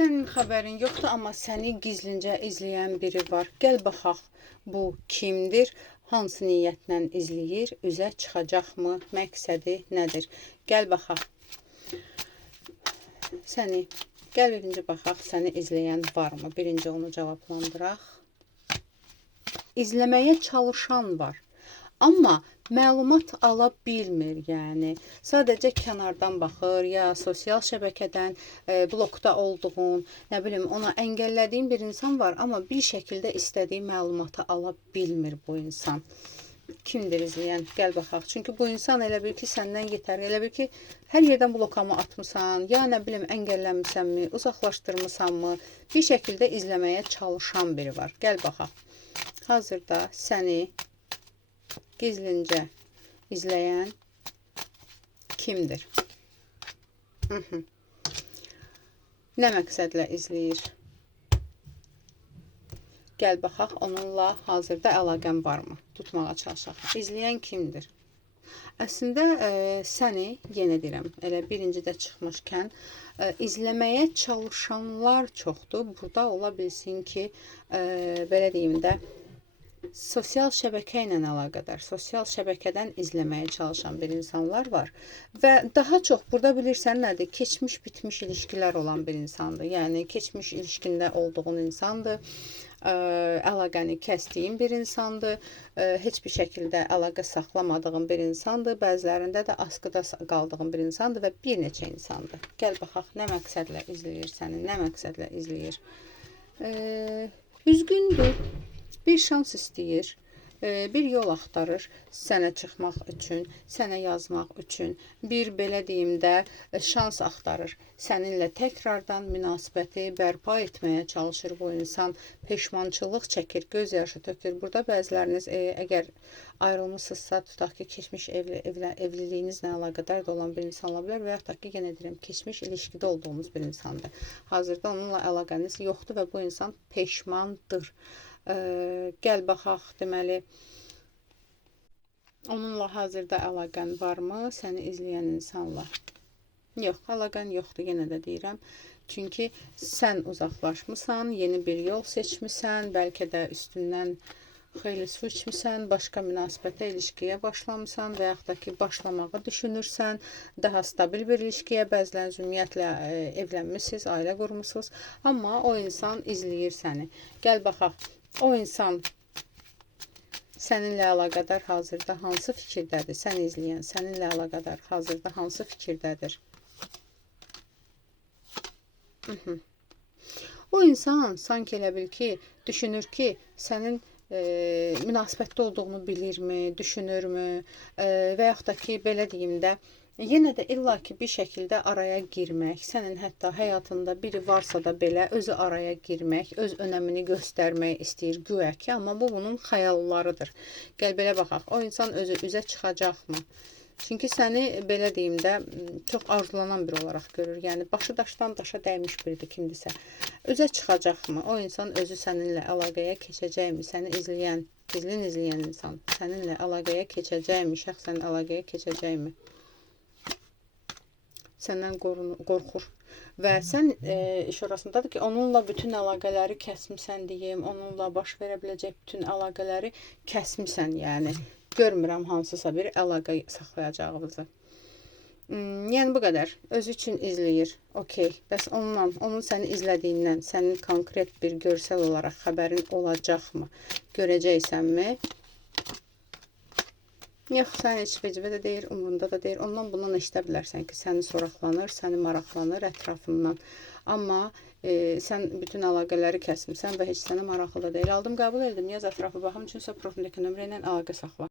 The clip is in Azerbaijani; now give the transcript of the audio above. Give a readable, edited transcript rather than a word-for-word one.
Sənin xəbərin yoxdur, amma səni gizlincə izləyən biri var. Gəl baxaq, bu kimdir? Hansı niyyətlə izləyir? Üzə çıxacaqmı? Məqsədi nədir? Gəl baxaq. Gəl birinci baxaq, səni izləyən varmı? Birinci onu cavablandıraq. İzləməyə çalışan var. Amma məlumat ala bilmir, yəni. Sadəcə kənardan baxır, ya sosial şəbəkədən blokda olduğun, nə bilim, ona əngəllədiyin bir insan var, amma bir şəkildə istədiyi məlumatı ala bilmir bu insan. Kimdir izləyən? Gəl baxaq. Çünki bu insan elə bil ki, səndən yetər. Elə bil ki, hər yerdən blokamı atmısan, ya nə bilim, əngəlləmisənmi, uzaqlaşdırmısanmı, bir şəkildə izləməyə çalışan biri var. Gəl baxaq. Hazırda səni gizlincə izləyən kimdir? Nə məqsədlə izləyir? Gəl baxaq, onunla hazırda əlaqən varmı? Tutmağa çalışaq. İzləyən kimdir? Əslində, səni, yenə deyirəm, elə birincidə çıxmışkən, izləməyə çalışanlar çoxdur. Burada ola bilsin ki, belə deyim də, sosial şəbəkə ilə əlaqədar, sosial şəbəkədən izləməyə çalışan bir insanlar var. Və daha çox burada bilirsən nədir? Keçmiş, bitmiş ilişkilər olan bir insandır. Yəni, keçmiş ilişkində olduğun insandır. Əlaqəni kəsdiyin bir insandır. Heç bir şəkildə əlaqə saxlamadığın bir insandır. Bəzilərində də askıda qaldığın bir insandır və bir neçə insandır. Gəl baxaq, nə məqsədlə izləyir səni? Nə məqsədlə izləyir? Üzgündür. Bir şans istəyir, bir yol axtarır sənə çıxmaq üçün, sənə yazmaq üçün, bir belə deyim də şans axtarır. Səninlə təkrardan münasibəti bərpa etməyə çalışır bu insan, peşmançılıq çəkir, göz yaşı tökür. Burada bəziləriniz əgər ayrılmışsınızsa, tutaq ki, keçmiş evliliyinizlə əlaqədar da olan bir insan ola bilər və yaxud da ki, yenə deyirəm, keçmiş ilişkidə olduğunuz bir insandır. Hazırda onunla əlaqəniz yoxdur və bu insan peşmandır. Gəl baxaq, deməli, onunla hazırda əlaqən varmı, səni izləyən insanla? Yox, əlaqən yoxdur, yenə də deyirəm. Çünki sən uzaqlaşmısan, yeni bir yol seçmisən, bəlkə də üstündən xeyli su içmisən, başqa münasibətə, ilişkiyə başlamısan və yaxud da ki, başlamağı düşünürsən, daha stabil bir ilişkiyə, bəzilər ümumiyyətlə evlənmişsiniz, ailə qurmuşsunuz, amma o insan izləyir səni. Gəl baxaq. O insan səninlə əlaqədar hazırda hansı fikirdədir? Sən izləyən səninlə əlaqədar hazırda hansı fikirdədir? O insan sanki elə bil ki, düşünür ki, sənin münasibətdə olduğunu bilirmi, düşünürmü və yaxud da ki, belə deyim də, yenə də illaki bir şəkildə araya girmək, sənin hətta həyatında biri varsa da belə özü araya girmək, öz önəmini göstərmək istəyir güya ki, amma bu bunun xəyallarıdır. Gəl belə baxaq, o insan özü üzə çıxacaqmı? Çünki səni, belə deyim də, çox arzulanan biri olaraq görür. Yəni, başı daşdan daşa dəymiş biridir kimdirsə. Üzə çıxacaqmı? O insan özü səninlə əlaqəyə keçəcəkmi? Səni izləyən, gizlin izləyən insan səninlə əlaqəyə keçəcəkmi? Şəxsən əlaqəyə keçəcəkmi? Səndən qorxur. Və sən iş orasındadır ki, onunla bütün əlaqələri kəsmisən deyim, onunla baş verə biləcək bütün əlaqələri kəsmisən, yəni. Görmürəm hansısa bir əlaqə saxlayacağımızı. Yəni, bu qədər. Özü üçün izləyir. Okey. Bəs onun səni izlədiyindən, sənin konkret bir görsel olaraq xəbərin olacaqmı? Görəcəksənmi? Yox, sən heç vecibə də deyir, umrunda da deyir. Ondan bundan eşidə bilərsən ki, səni soraqlanır, səni maraqlanır ətrafından. Amma sən bütün əlaqələri kəsmirsən və heç sənə maraqlı da deyil. Aldım, qəbul edim, yaz ətrafı baxım üçünsə profildəki nömrə ilə əlaqə saxla.